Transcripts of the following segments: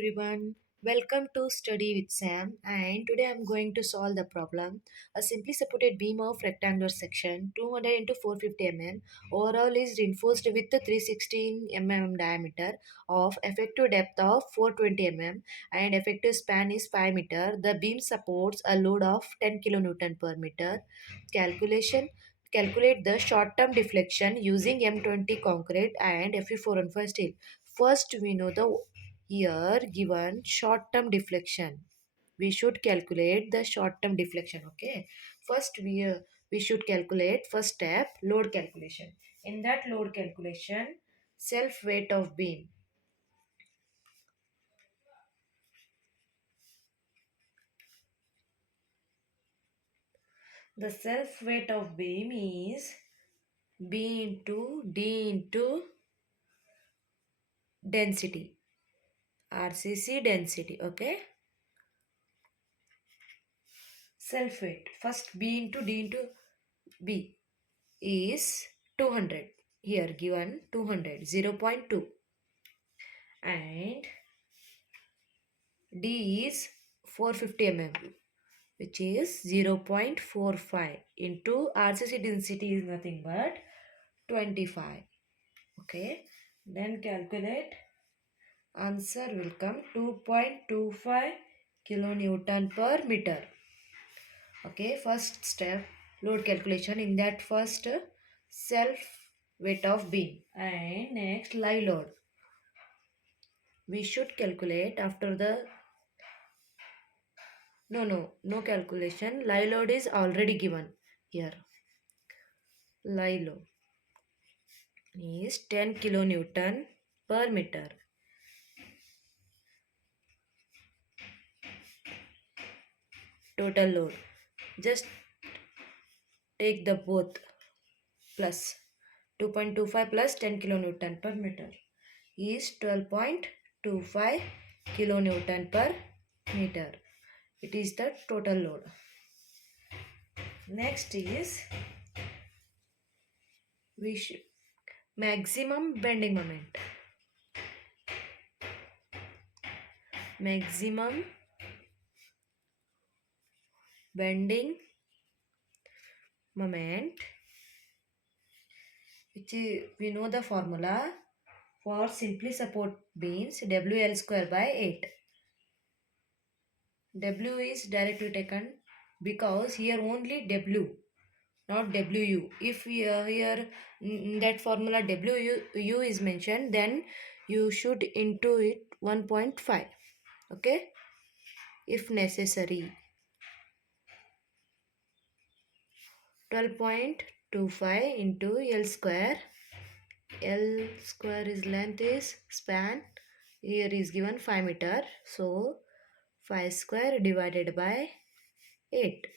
everyone. Welcome to Study with Sam, and today I'm going to solve the problem. A simply supported beam of rectangular section 200 into 450 mm overall is reinforced with a 316 mm diameter of effective depth of 420 mm and effective span is 5 meter. The beam supports a load of 10 kilonewton per meter. Calculation. Calculate the short-term deflection using M20 concrete and Fe415 steel. First, we know the here given short term deflection. We should calculate the short term deflection. Okay. First, we should calculate first step load calculation. In that load calculation, self weight of beam. The self weight of beam is B into D into density. RCC density. Okay. Self weight. First B into D into B is 200. Here given 200, 0.2. And D is 450 mm, which is 0.45 into RCC density is nothing but 25. Okay. Then calculate. Answer will come 2.25 kilonewton per meter. Okay, first step load calculation. In that first self weight of beam and next live load. We should calculate after the no calculation. Live load is already given here. Live load is 10 kilonewton per meter. Total load. Just take the both plus 2.25 plus 10 kilonewton per meter is 12.25 kilonewton per meter. It is the total load. Next is we should maximum bending moment. Maximum bending moment, which is, we know the formula for simply support beams WL square by 8. W is directly taken because here only W, not WU. If here in that formula WU is mentioned, then you should into it 1.5. Okay, if necessary. 12.25 into L square. L square is length is span. Here is given 5 meter. So 5 square divided by 8.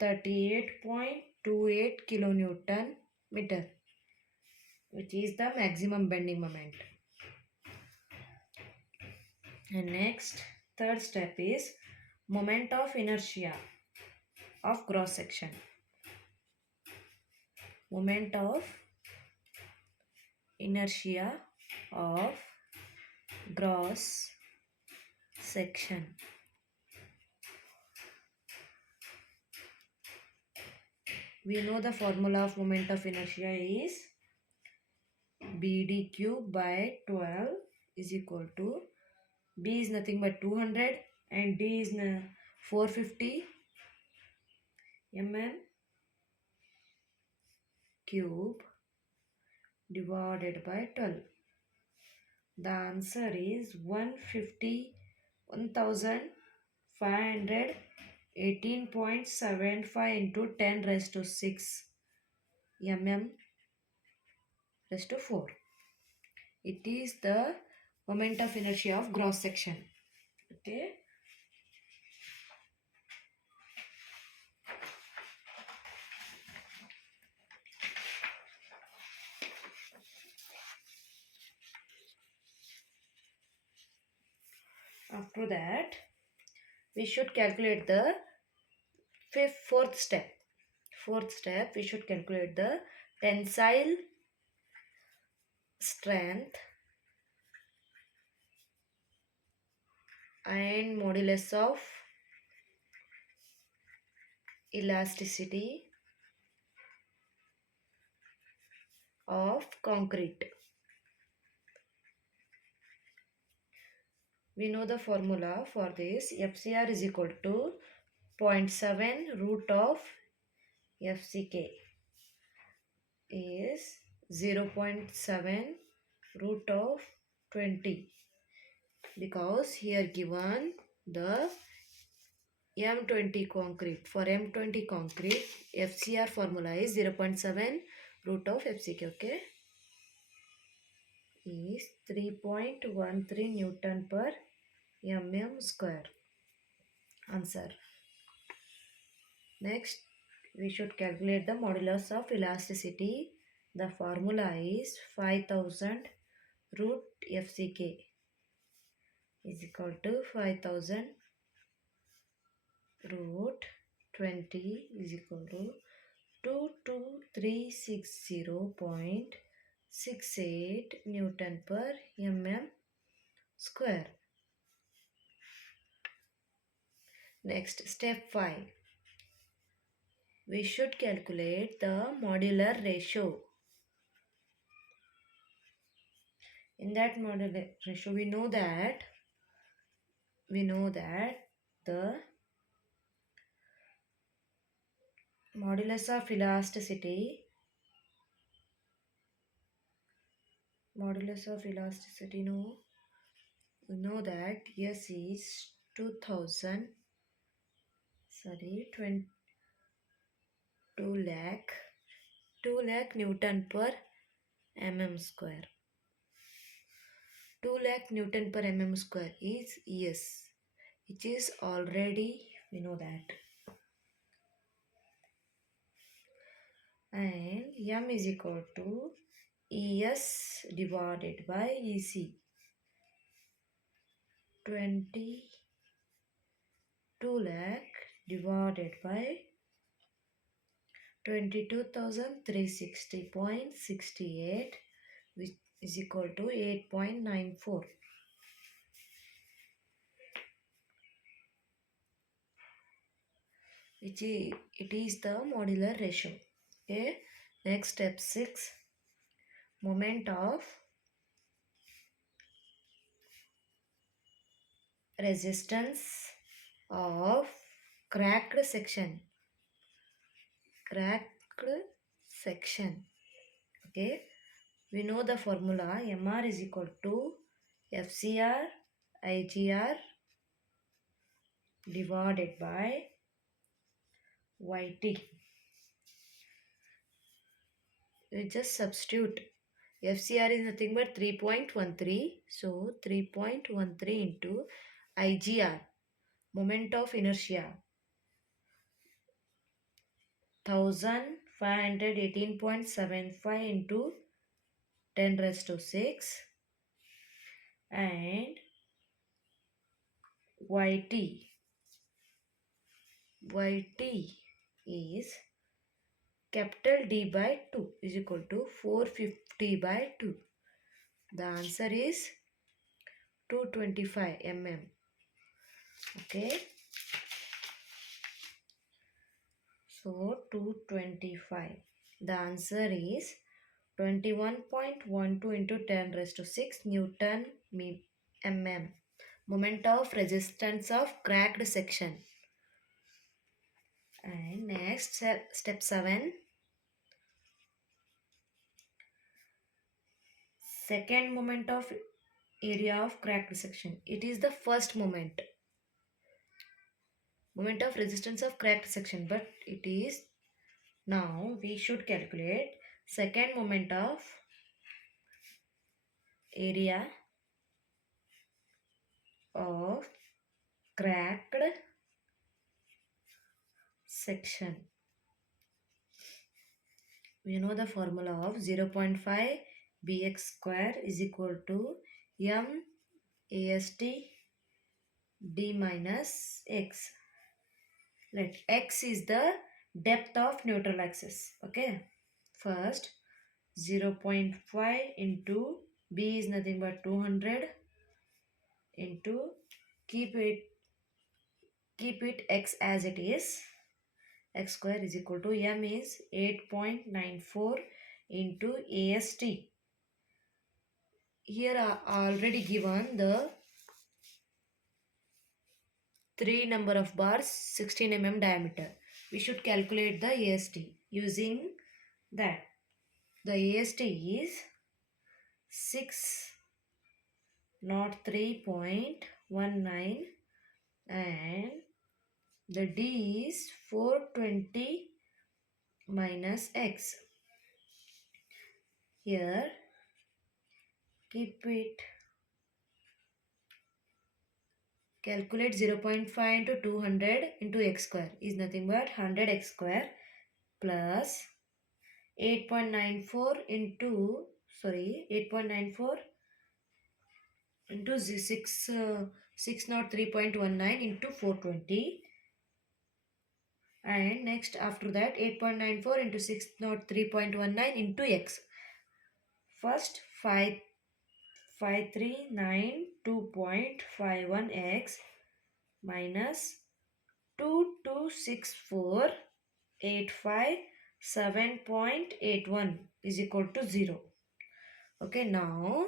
38.28 kilonewton meter, which is the maximum bending moment. And next, third step is moment of inertia of cross section. Moment of inertia of gross section. We know the formula of moment of inertia is BD cube by 12 is equal to B is nothing but 200 and D is 450 mm cube divided by 12. The answer is 1518.75 into 10 raised to 6 mm raised to 4. It is the moment of inertia of cross section. Okay. After that, we should calculate the fourth step. Fourth step, we should calculate the tensile strength and modulus of elasticity of concrete. We know the formula for this. FCR is equal to zero point 0.7 root of FCK is 0.7 root of 20, because here given the M20 concrete. For M20 concrete, FCR formula is 0.7 root of FCK, okay, is 3.13 Newton per mm square. Answer. Next, we should calculate the modulus of elasticity. The formula is 5000 root FCK is equal to 5000 root 20 is equal to 22360.68 Newton per mm square. Next, step 5. We should calculate the modular ratio. In that modular ratio, we know that the modulus of elasticity no, we know that S is 2000 2 lakh Newton per mm square. 2 lakh Newton per mm square is ES, which is already, we know that. And M is equal to ES divided by EC. 22 lakh divided by 22,360.68, which is equal to 8.94. It is the modular ratio. Okay. Next, step 6. Moment of resistance of cracked section. Okay. We know the formula. MR is equal to FCR IGR divided by YT. We just substitute. FCR is nothing but 3.13. So 3.13 into IGR, moment of inertia, 1518.75 into 10 raised to 6, and YT is capital D by 2 is equal to 450 by 2. The answer is 225 mm. Okay. So 225. The answer is 21.12 into 10 raised to 6 Newton mm. Moment of resistance of cracked section. And next, step 7. Second moment of area of cracked section. It is the first moment of resistance of cracked section, but it is, now we should calculate second moment of area of cracked section. We know the formula of 0.5 bx square is equal to m ast d minus x. Let x is the depth of neutral axis. Okay. First, 0.5 into b is nothing but 200 into keep it x as it is. X square is equal to m is 8.94 into AST. Here are already given the 3 number of bars 16 mm diameter. We should calculate the AST using that. The AST is 603.19 and the D is 420 minus X. Here keep it, calculate 0.5 into 200 into x square is nothing but 100 x square plus 8.94 into 8.94 into 603.19 into 420, and next after that 8.94 into 603.19 into x. First 5392.51 x minus 2264.857.81 is equal to 0. Okay, now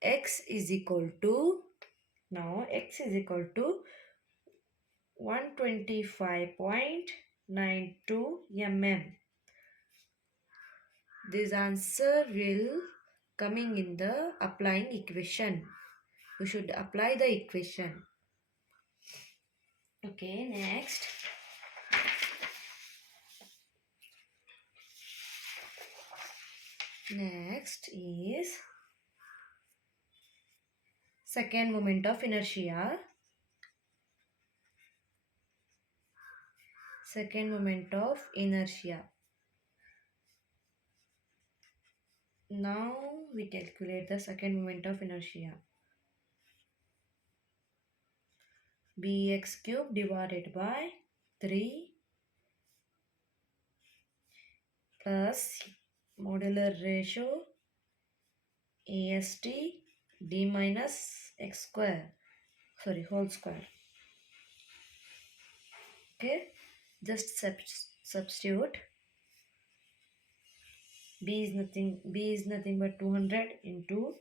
x is equal to 125.92 mm. This answer will coming in the applying equation. You should apply the equation. Okay, next is second moment of inertia. Second moment of inertia. Now we calculate the second moment of inertia. Bx cube divided by 3 plus modular ratio AST d minus x square, whole square. Okay, just substitute. B is nothing but 200 into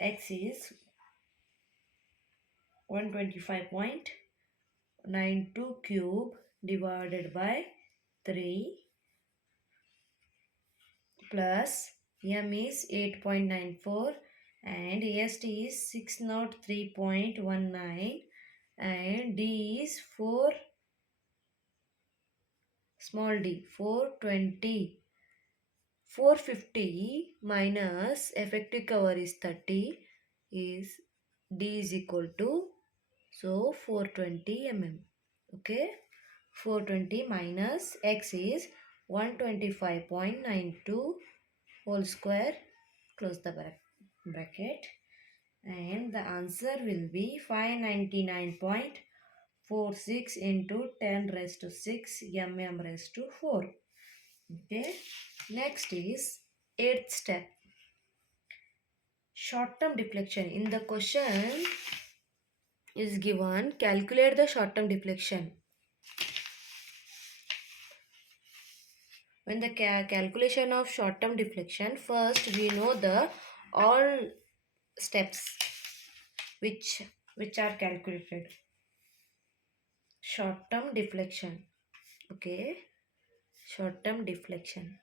x is 125.92 cube divided by 3 plus m is 8.94 and AST is 603.19 and D is 420. 450 minus effective cover is 30 is D is equal to 420 mm. Okay, 420 minus X is 125.92 whole square, close the bracket, and the answer will be 599.46 into 10 raised to 6 mm raised to 4. Okay, next is 8th step, short term deflection. In the question is given, calculate the short term deflection. When the calculation of short term deflection, first we know the all steps which are calculated. Short term deflection. Okay, short term deflection.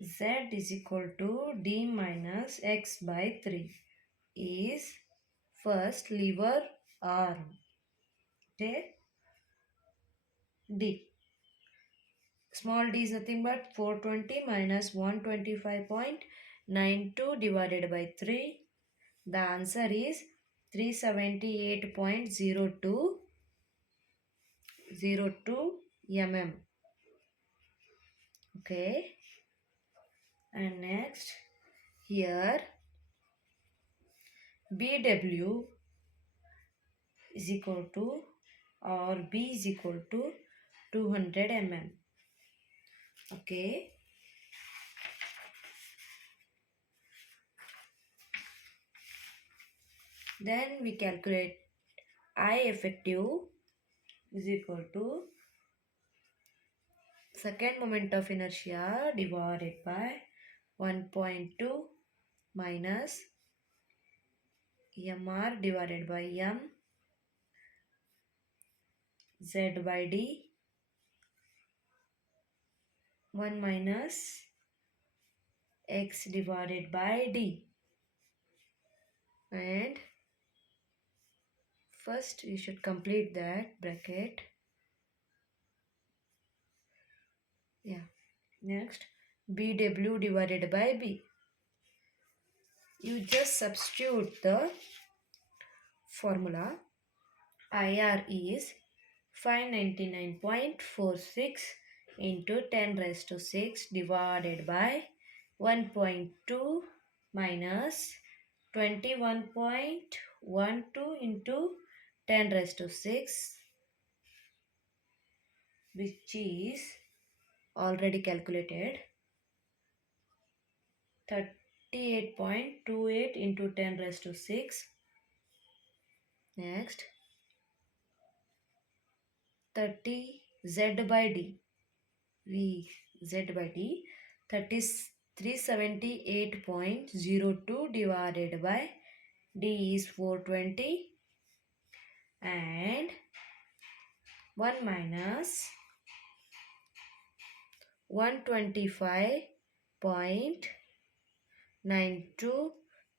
Z is equal to D minus X by 3 is first lever arm. Okay, D. Small d is nothing but 420 minus 125.92 divided by 3. The answer is 378.02 mm. Okay, and next here BW is equal to or B is equal to 200 mm. Okay. Then we calculate I effective is equal to second moment of inertia divided by 1.2 minus mr divided by m z by d 1 minus x divided by d. And first we should complete that bracket. Yeah. Next, bw divided by b. You just substitute the formula. IR is 599.46 into 10 raised to 6 divided by 1.2 minus 21.12 into 10 raised to 6, which is already calculated 38.28 into 10 raised to 6. Next, 30 z by d. V z by d 378.02 divided by d is 420 and 1 minus 125.92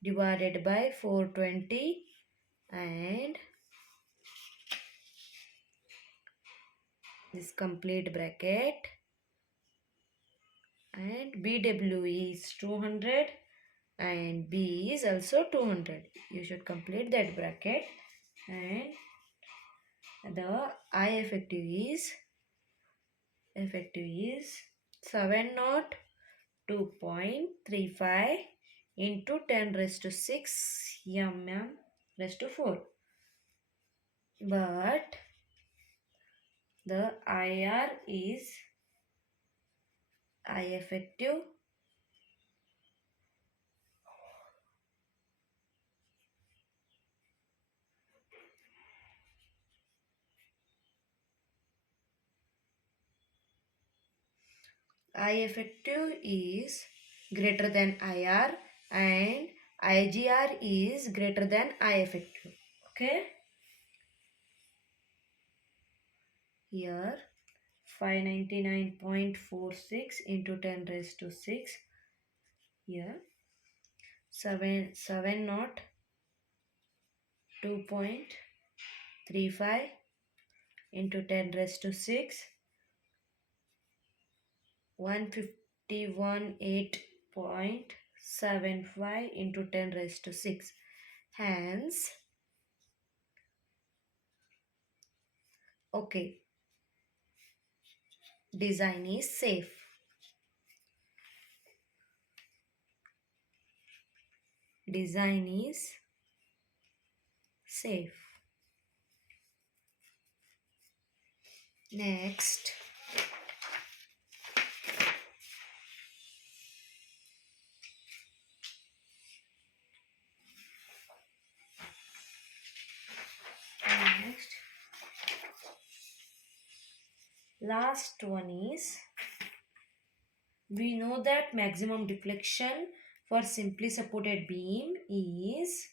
divided by 420 and this complete bracket, and BW is 200 and B is also 200. You should complete that bracket, and the I effective is 702.35 into 10 raised to 6 mm raised to 4. But the IR is I effective I effective is greater than IR and IGR is greater than I effective. Okay. Here 599.46 into 10 raised to 6. Here 7 not 2.35 into 10 raised to 6. 151.875 into 10 raised to 6. Hence, okay, design is safe. Design is safe. Next, next, last one is, we know that maximum deflection for simply supported beam is,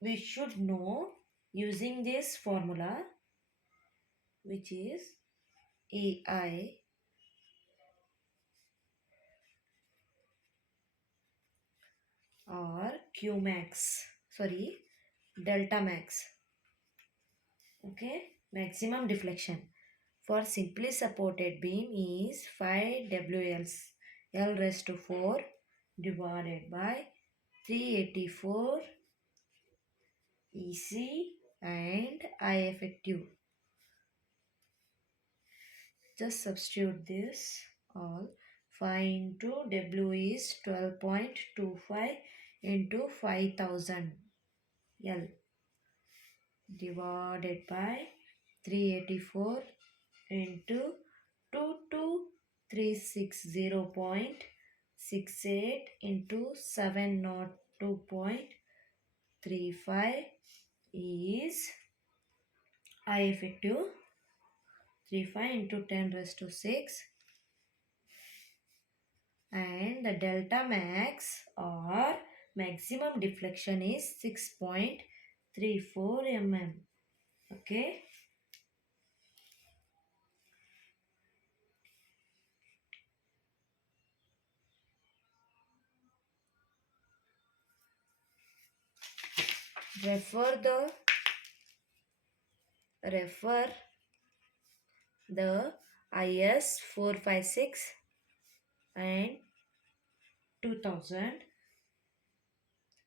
we should know using this formula, which is AI or Q max, sorry, delta max. Okay, maximum deflection for simply supported beam is 5 WLs L raised to 4 divided by 384 EC and I effective. Just substitute this all. 5 into W is 12.25 into 5000. L divided by 384 into 22360.68 into 702.35 is I effective 35 into 10 raised to 6, and the delta max or maximum deflection is 6.34 mm. Okay. Refer the IS 456 and 2000.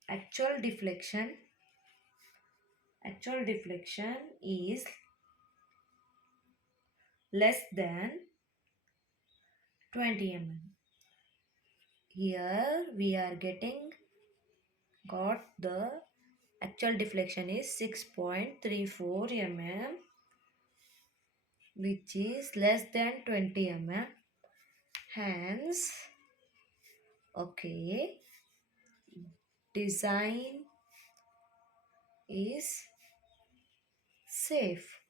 Actual deflection is less than 20 mm. Here we are got the actual deflection is 6.34 mm, which is less than 20 mm. Hence, okay, design is safe.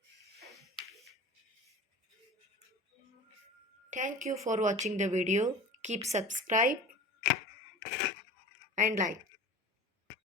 Thank you for watching the video. Keep subscribe and like.